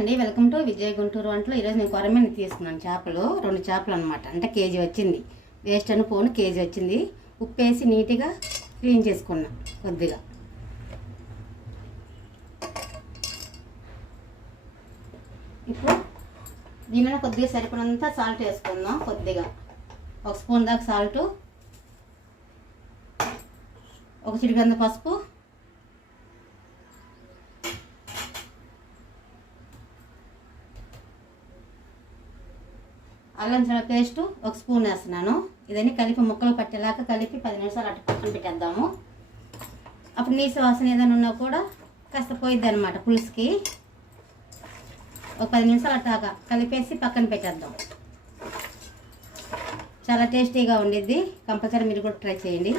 అండి welcome to Vijay Guntur వంటలు. ఈరోజు నేను కొరమీన తీసుకున్నాను. చేపలు 2 చేపలు అనమాట. అంటే కేజీ వచ్చింది. వేస్ట్ అని పోను కేజీ వచ్చింది. ఉప్పు వేసి నీట్గా క్లీన్ చేసుకున్నా. కొద్దిగా ఇప్పుడు దీనిలో కొద్దిగా సరిపడినంత సాల్ట్ వేసుకుందాం. కొద్దిగా 1 స్పూన్ దాకా సాల్టు, 1 చిటికెడంత పసుపు, అల్లం చిన్న పేస్ట్ 1 స్పూన్ వేస్తున్నాను. ఇదన్నీ కలిపి ముక్కలు పట్టేలాగా కలిపి 10 నిమిషాలు అటు పక్కన పెట్టేద్దాము. అప్పుడు నీసు వాసన ఏదైనా ఉన్నా కూడా కాస్త పోయిద్ది అనమాట. పులుసుకి ఒక 10 నిమిషాలు అట్టాగా కలిపేసి పక్కన పెట్టేద్దాం. చాలా టేస్టీగా ఉండిద్ది. కంపల్సరీ మీరు కూడా ట్రై చేయండి.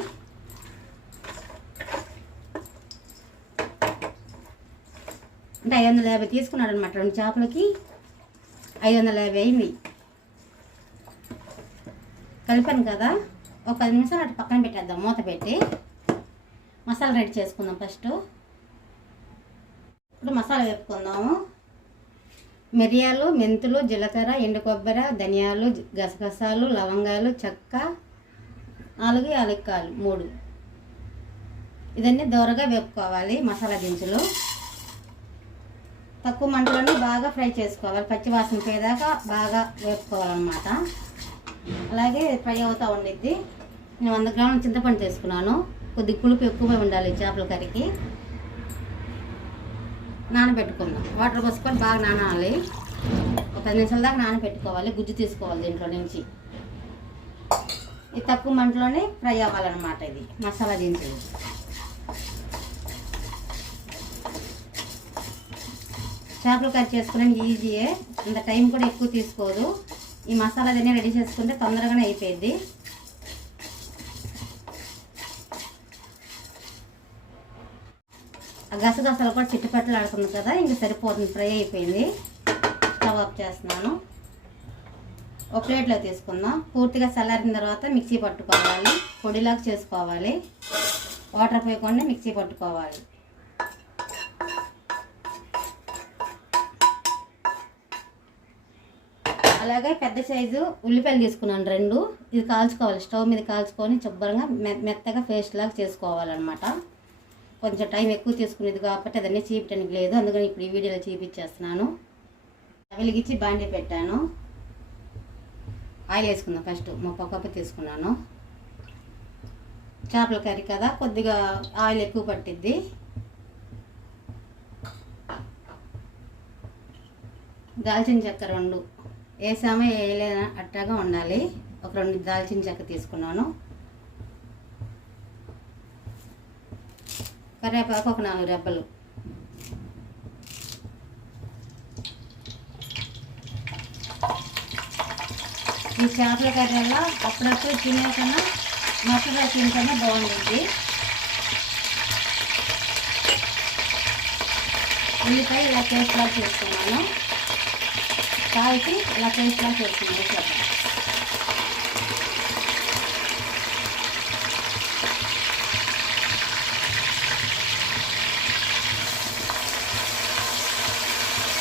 అంటే 550 తీసుకున్నాడు అనమాట. 2 చేపలకి 550 అయింది. కలిపాను కదా, ఒక 10 నిమిషాలు అటు పక్కన పెట్టేద్దాం. మూత పెట్టి మసాలా రెడీ చేసుకుందాం. ఫస్ట్ ఇప్పుడు మసాలా వేపుకుందాము. మిరియాలు, మెంతులు, జీలకర్ర, ఎండు కొబ్బరి, ధనియాలు, గసగసాలు, లవంగాలు, చెక్క 4 యాలక్కాయలు 3. ఇదన్నీ దోరగా వేపుకోవాలి. మసాలా దినుసులు తక్కువ మంటలోనే బాగా ఫ్రై చేసుకోవాలి. పచ్చి వాసన పోయేదాకా బాగా వేపుకోవాలన్నమాట. అలాగే ఫ్రై అవుతూ ఉండిద్ది. నేను 100 గ్రాముల చింతపండు తీసుకున్నాను. కొద్దిగా పులుపు ఎక్కువగా ఉండాలి చేపల కర్రీకి. నానబెట్టుకుందాం. వాటర్ పోసుకొని బాగా నానాలి. ఒక 10 నిమిషాల దాకా నానబెట్టుకోవాలి. గుజ్జు తీసుకోవాలి దీంట్లో నుంచి. ఇది తక్కువ మంటలోనే ఫ్రై అవ్వాలన్నమాట. ఇది మసాలా దినుసులు. చేపల కర్రీ చేసుకునేది ఈజీయే. అంత టైం కూడా ఎక్కువ తీసుకోదు. ఈ మసాలా అన్నీ రెడీ చేసుకుంటే తొందరగానే అయిపోయింది. ఆ గసగసాలు కూడా చిట్టుపట్లు ఆడుతుంది కదా, ఇంక సరిపోతుంది. ఫ్రై అయిపోయింది. స్టవ్ ఆఫ్ చేస్తున్నాను. ఒక ప్లేట్లో తీసుకుందాం. పూర్తిగా చల్లారిన తర్వాత మిక్సీ పట్టుకోవాలి. పొడిలాగా చేసుకోవాలి. వాటర్ పోయకుండా మిక్సీ పట్టుకోవాలి. అలాగే పెద్ద సైజు ఉల్లిపాయలు తీసుకున్నాను 2. ఇది కాల్చుకోవాలి. స్టవ్ మీద కాల్చుకొని శుభ్రంగా మెత్తగా పేస్ట్ లాగా చేసుకోవాలన్నమాట. కొంచెం టైం ఎక్కువ తీసుకునేది కాబట్టి అదన్నీ చీపటానికి లేదు. అందుకని ఇప్పుడు ఈ వీడియోలో చూపించేస్తున్నాను. వెలిగించి బాండీ పెట్టాను. ఆయిల్ వేసుకుందాం. ఫస్ట్ 30 కప్పు తీసుకున్నాను. చేపల కర్రీ కదా, కొద్దిగా ఆయిల్ ఎక్కువ పట్టిద్ది. దాల్చిన చెక్క 2 వేసామో వేయలేదా అట్టాగా ఉండాలి. ఒక 2 దాల్చిన చెక్క తీసుకున్నాను. కరివేపాకు ఒక 4 రెబ్బలు. ఈ చేపల కర్రీలో అప్పుడప్పుడు తినే కన్నా మసాలా తింటేనే బాగుంటుంది. ఉల్లిపాయ ఇలా పేస్ట్లా చేసుకున్నాను. కాల్చి ఇలా పేస్ట్లా చేసుకున్నాను. చెప్పండి.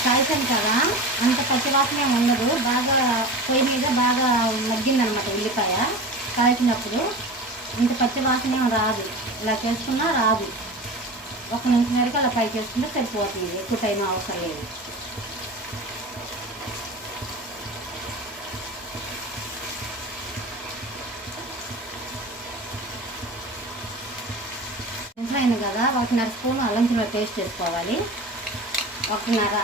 కాల్చాను కదా, అంత పచ్చివాసనే ఉండదు. బాగా పొయ్యి మీద బాగా మగ్గిందనమాట ఉల్లిపాయ. కాల్చినప్పుడు ఇంత పచ్చివాసనే రాదు. ఇలా చేసుకున్నా రాదు. 1 నిమిషం వరకు అలా ఫ్రై చేసుకుంటే సరిపోతుంది. ఎక్కువ టైం అవసరం లేదు. అయింది కదా, 1.5 స్పూన్ అల్లం చిన్న పేస్ట్ చేసుకోవాలి. 1.5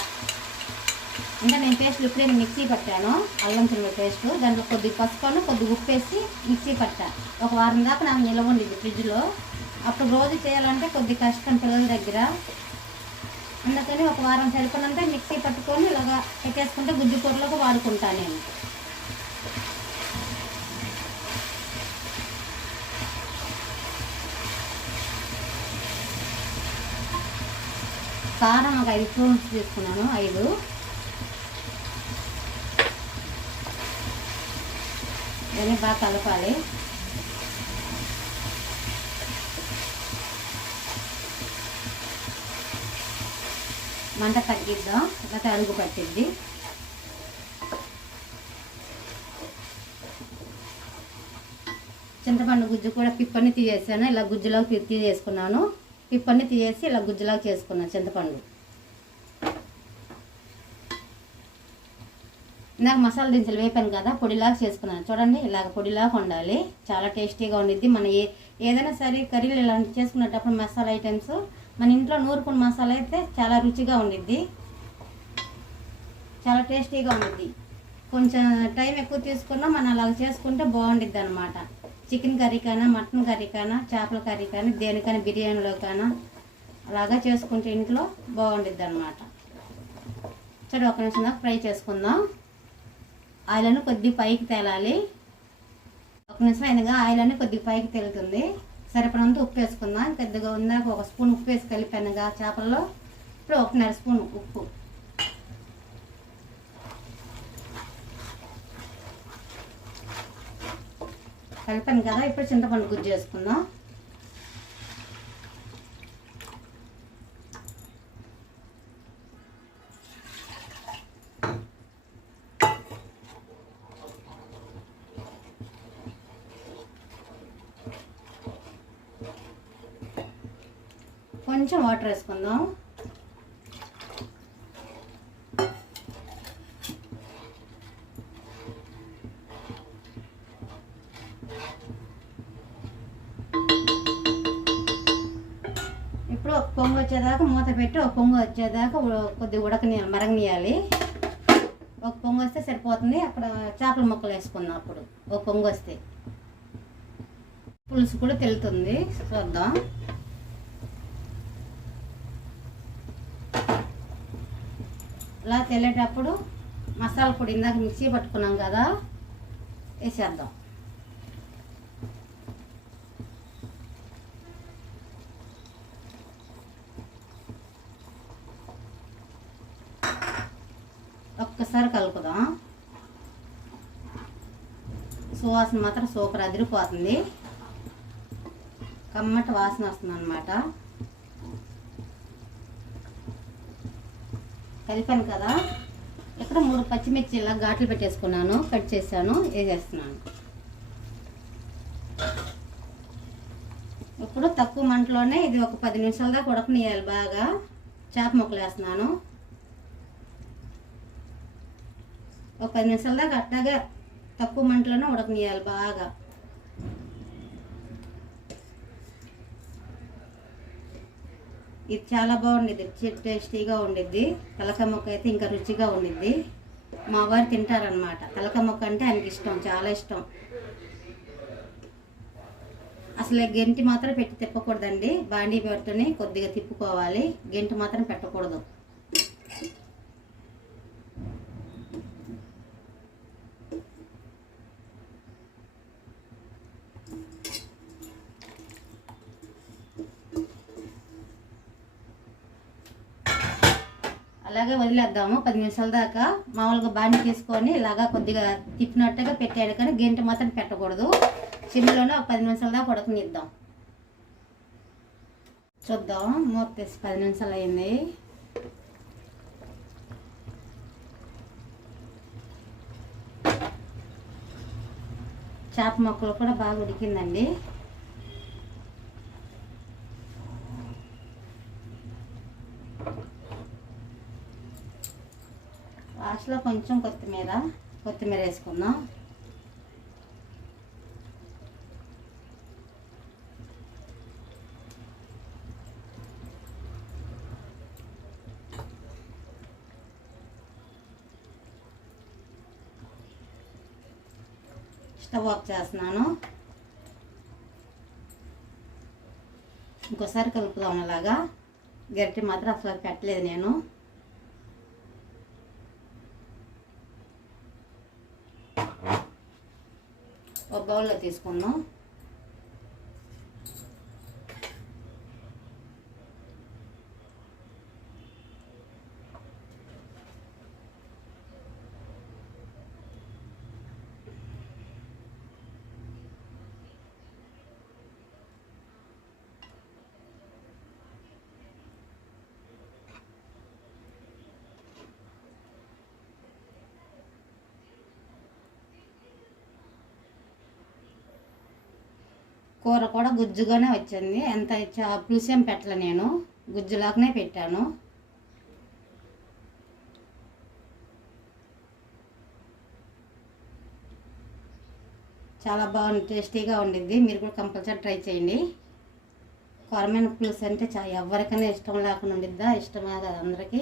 అంటే నేను పేస్ట్ ఇప్పుడే మిక్సీ పట్టాను. అల్లం చిన్న పేస్ట్ దాంట్లో కొద్దిగా పసుపును కొద్దిగా ఉప్పు వేసి మిక్సీ పట్టాను. ఒక వారం దాకా నాకు నిల్వ ఉండేది ఫ్రిడ్జ్లో. అప్పుడు రోజు చేయాలంటే కొద్దిగా కష్టం పిల్లల దగ్గర. అందుకని ఒక వారం సరిపడినంత మిక్సీ పట్టుకొని ఇలాగా పెట్టేసుకుంటే గుజ్జు కూరలోకి వాడుకుంటాను నేను. కారం ఒక 5 స్పూన్స్ తీసుకున్నాను. 5. దాన్ని బాగా కలపాలి. మంట తగ్గిద్దాం, లేకపోతే అడుగు పట్టిద్ది. చింతపండు గుజ్జు కూడా పిప్పని తీసేసాను, ఇలా గుజ్జులోకి తీసేసుకున్నాను. పిప్పని తీసేసి ఇలా గుజ్జులాగా చేసుకున్నాను చింతపండు. ఇందాక మసాలా దినుసులు వేపాను కదా, పొడిలాగా చేసుకున్నాను. చూడండి, ఇలాగ పొడిలాగా ఉండాలి, చాలా టేస్టీగా ఉండిద్ది. మన ఏదైనా సరే కర్రీలు ఇలాంటి చేసుకునేటప్పుడు మసాలా ఐటమ్స్ మన ఇంట్లో నూరుకున్న మసాలా అయితే చాలా రుచిగా ఉండిద్ది, చాలా టేస్టీగా ఉండిద్ది. కొంచెం టైం ఎక్కువ తీసుకున్నా మనం అలాగ చేసుకుంటే బాగుండిద్ది అనమాట. చికెన్ కర్రీకైనా, మటన్ కర్రీకైనా, చేపల కర్రీకైనా, దేనికైనా, బిర్యానీలోకైనా అలాగా చేసుకుంటే ఇంట్లో బాగుండిద్ది అనమాట. సరే, ఒక నిమిషం దాకా ఫ్రై చేసుకుందాం. ఆయిల్ అని కొద్దిగా పైకి తేలాలి. ఒక నిమిషం అయినగా ఆయిల్ అని కొద్దిగా పైకి తేలుతుంది. సరిపడంత ఉప్పు వేసుకుందాం. పెద్దగా ఉందాక ఒక స్పూన్ ఉప్పు వేసి కలిపానుగా చేపల్లో. ఇప్పుడు 1.5 స్పూన్ ఉప్పు, కలిపాను కదా. ఇప్పుడు చింతపండు గుజ్జు వేసుకుందాం. కొంచెం వాటర్ వేసుకుందాం. ఇప్పుడు ఒక పొంగు వచ్చేదాకా మూత పెట్టి, ఒక పొంగు వచ్చేదాకా కొద్దిగా ఉడకనియాలి, మరగనియాలి. ఒక పొంగు వస్తే సరిపోతుంది. అక్కడ చేపల ముక్కలు వేసుకుందాం. అప్పుడు ఒక పొంగు వస్తే పులుసు కూడా తెలుతుంది. చూద్దాం. ఇలా తెల్లేటప్పుడు మసాలా పొడి ఇందాక మిక్సీ పట్టుకున్నాం కదా, వేసేద్దాం. ఒక్కసారి కలుపుదాం. సువాసన మాత్రం సూపర్ అదిరిపోతుంది, కమ్మటి వాసన వస్తుంది అన్నమాట. కలిపాను కదా. ఇక్కడ 3 పచ్చిమిర్చి ఇలా ఘాట్లు పెట్టేసుకున్నాను, కట్ చేశాను, వేసేస్తున్నాను. ఇప్పుడు తక్కువ మంటలోనే ఇది ఒక 10 నిమిషాల దాకా ఉడకనియాలి బాగా. చేప ముక్కలు వేస్తున్నాను. ఒక 10 నిమిషాల దాకా అట్లాగా తక్కువ మంటలోనే ఉడకనియాలి బాగా. ఇది చాలా బాగుండిద్ది, టేస్టీగా ఉండిద్ది. తలకాయ ముక్క అయితే ఇంకా రుచిగా ఉండిద్ది. మా వారు తింటారనమాట. తలకాయ ముక్క అంటే ఆయనకి ఇష్టం, చాలా ఇష్టం. అసలు గెంటి మాత్రం పెట్టి తిప్పకూడదండి. బాండీ పెట్టుని కొద్దిగా తిప్పుకోవాలి, గెంటి మాత్రం పెట్టకూడదు. అలాగే వదిలేద్దాము 10 నిమిషాల దాకా. మామూలుగా బాండి తీసుకొని ఇలాగా కొద్దిగా తిప్పినట్టుగా పెట్టాడు, కానీ గెంటి మాత్రం పెట్టకూడదు. సిమ్లోనే ఒక 10 నిమిషాల దాకా ఉడకనిద్దాం. చూద్దాం, మూత తీసి 10 నిమిషాలు అయింది. చేప ముక్కలు కూడా బాగా ఉడికిందండి. లాస్ట్లో కొంచెం కొత్తిమీర వేసుకుందాం. స్టవ్ ఆఫ్ చేస్తున్నాను. ఇంకోసారి కలుపుదాం. అలాగా గరిటె మాత్రం అసలు పెట్టలేదు నేను. ఒక బౌల్లో తీసుకుందాం. కూర కూడా గుజ్జుగానే వచ్చింది. ఎంత పులుసు ఏం పెట్టలే, నేను గుజ్జులాగానే పెట్టాను. చాలా బాగుంది, టేస్టీగా ఉండిద్ది. మీరు కూడా కంపల్సరీ ట్రై చేయండి. కొరమైన పులుసు అంటే ఎవరికైనా ఇష్టం లేకుండా ఉండిద్దా? ఇష్టమే కదా అందరికీ.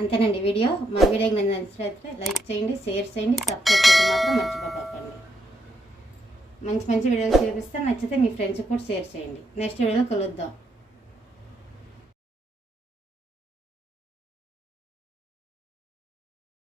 అంతేనండి వీడియో. మా వీడియోకి నేను నచ్చినట్లయితే లైక్ చేయండి, షేర్ చేయండి, సబ్స్క్రైబ్ చేయడం మాత్రం మర్చిపోకండి. మంచి మంచి వీడియోలు చూపిస్తే నచ్చితే మీ ఫ్రెండ్స్కి కూడా షేర్ చేయండి. నెక్స్ట్ వీడియోలో కలుద్దాం.